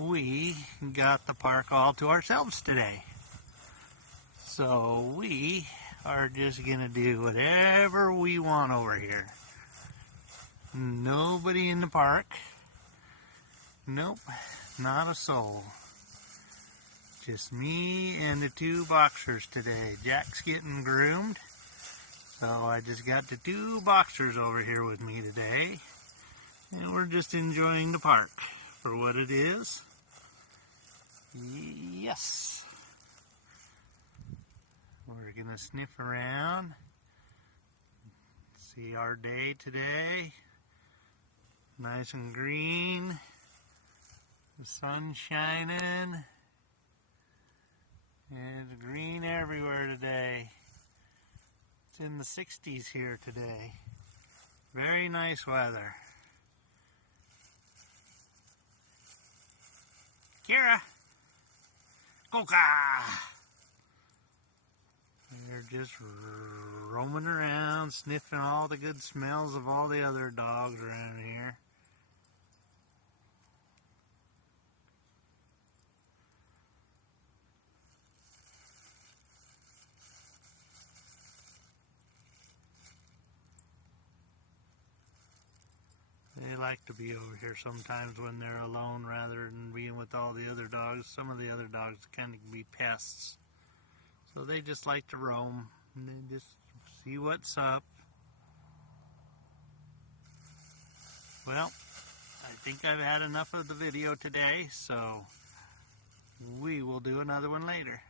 we got the park all to ourselves today. So we are just going to do whatever we want over here. Nobody in the park. Nope, not a soul. Just me and the two boxers today. Jack's getting groomed. So I just got the two boxers over here with me today. And we're just enjoying the park for what it is. Yes. We're going to sniff around. See our day today. Nice and green. The sun's shining. And it's green everywhere today. It's in the 60s here today. Very nice weather. Kira! Kokah! They're just roaming around, sniffing all the good smells of all the other dogs around here. They like to be over here sometimes when they're alone rather than being with all the other dogs. Some of the other dogs kind of can be pests. So they just like to roam and they just see what's up. Well, I think I've had enough of the video today, so we will do another one later.